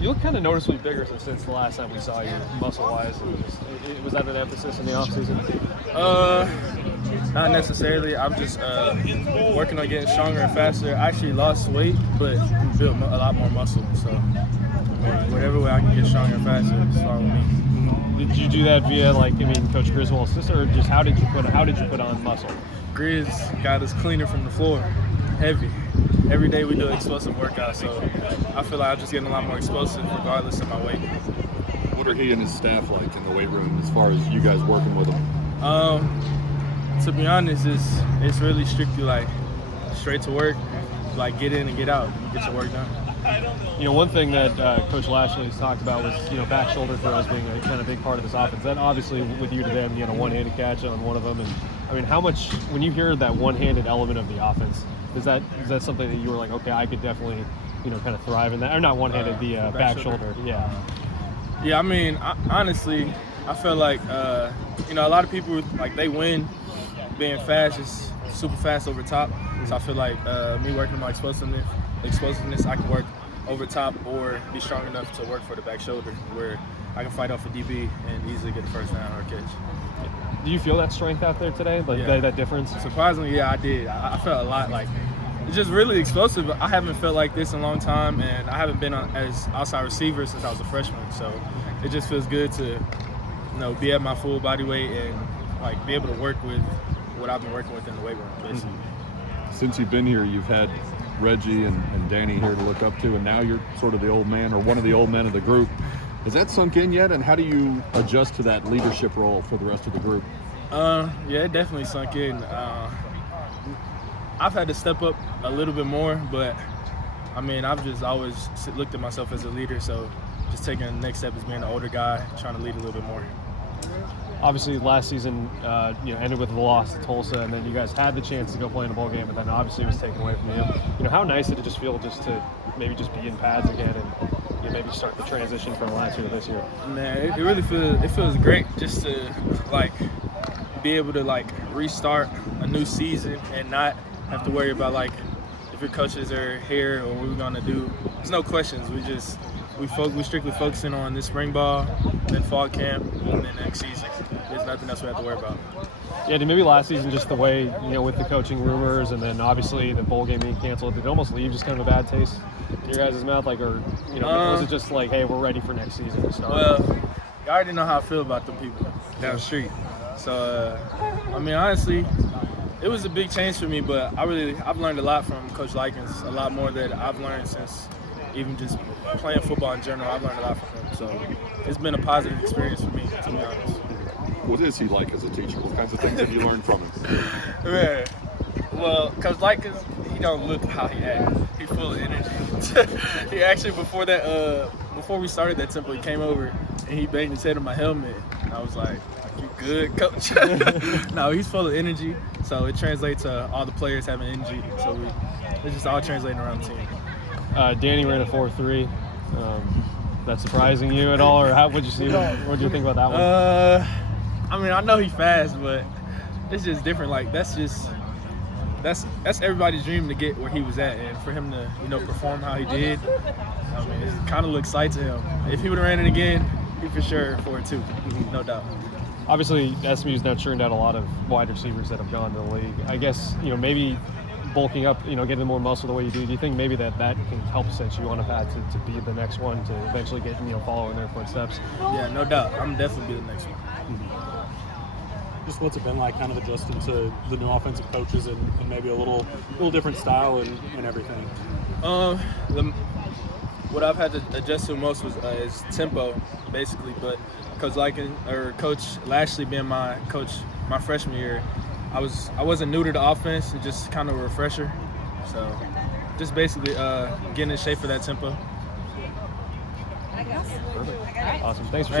You look kind of noticeably bigger since the last time we saw you, muscle-wise. Was that an emphasis in the offseason? Not necessarily. I'm just working on getting stronger and faster. I actually lost weight, but built a lot more muscle. So whatever way I can get stronger and faster, it's fine with me. Did you do that via Coach Griswold's sister, or just how did you put on muscle? Grizz got us cleaner from the floor, heavy. Every day we do explosive workouts, so I feel like I'm just getting a lot more explosive regardless of my weight. What are he and his staff like in the weight room as far as you guys working with him? To be honest, it's really strictly like straight to work, like get in and get out, and get your work done. One thing that Coach Lashley has talked about was back shoulder throws being a kind of big part of this offense. That obviously with you today, you had a one-handed catch on one of them, and how much when you hear that one-handed element of the offense, is that something that you were like, okay, I could definitely kind of thrive in that, or not one-handed, the back shoulder? Yeah. Yeah, honestly, I feel like a lot of people like they win being fast, just super fast over top. So I feel like me working on my explosiveness, I can work over top or be strong enough to work for the back shoulder where I can fight off a DB and easily get the first down or catch. Do you feel that strength out there today? That difference? Surprisingly, yeah, I did. I felt a lot like it's just really explosive. I haven't felt like this in a long time, and I haven't been as outside receiver since I was a freshman. So it just feels good to be at my full body weight and like be able to work with what I've been working with in the weight room, basically. Since you've been here, you've had Reggie and Danny here to look up to, and now you're sort of the old man or one of the old men of the group. Has that sunk in yet, and how do you adjust to that leadership role for the rest of the group? Yeah, it definitely sunk in. I've had to step up a little bit more, but I've just always looked at myself as a leader, so just taking the next step as being an older guy, trying to lead a little bit more. Obviously, last season, ended with a loss to Tulsa, and then you guys had the chance to go play in a bowl game, but then obviously it was taken away from you. How nice did it just feel just to maybe just be in pads again and maybe start the transition from last year to this year? Man, it really feels great just to be able to restart a new season and not have to worry about if your coaches are here or what we're gonna do. There's no questions. We strictly focusing on this spring ball, then fall camp, and then next season. There's nothing else we have to worry about. Yeah, did maybe last season just the way, with the coaching rumors and then obviously the bowl game being canceled, did it almost leave just kind of a bad taste in your guys' mouth? Was it just hey, we're ready for next season to start? Well, you already know how I feel about them people down the street. So, honestly, it was a big change for me, but I've learned a lot from Coach Likens, a lot more that I've learned since even just playing football in general. I've learned a lot from him, so it's been a positive experience for me, to be honest. What is he like as a teacher? What kinds of things have you learned from him? Man, well, Coach Likens, he don't look how he acts. He's full of energy. He actually, before we started that tempo, he came over and he banged his head on my helmet, and I was like, "You good, Coach?" No, he's full of energy, so it translates to all the players having energy. So it's just all translating around the team. Danny ran a 4.3. That surprising you at all, or what'd you see? What did you think about that one? I know he's fast, but it's just different. That's everybody's dream to get where he was at, and for him to perform how he did. It kind of looks sight to him. If he would have ran it again, he'd for sure 4.2, no doubt. Obviously, SMU's now churned out a lot of wide receivers that have gone to the league. I guess maybe bulking up, getting more muscle the way you do. Do you think maybe that can help set you on a path to be the next one to eventually get follow in their footsteps? Yeah, no doubt. I'm definitely be the next one. Just what's it been like kind of adjusting to the new offensive coaches and maybe a little different style and everything? What I've had to adjust to most is tempo, basically. But Coach Lashley being my coach my freshman year, I wasn't new to the offense. It's just kind of a refresher. So just basically getting in shape for that tempo. Awesome. Thanks for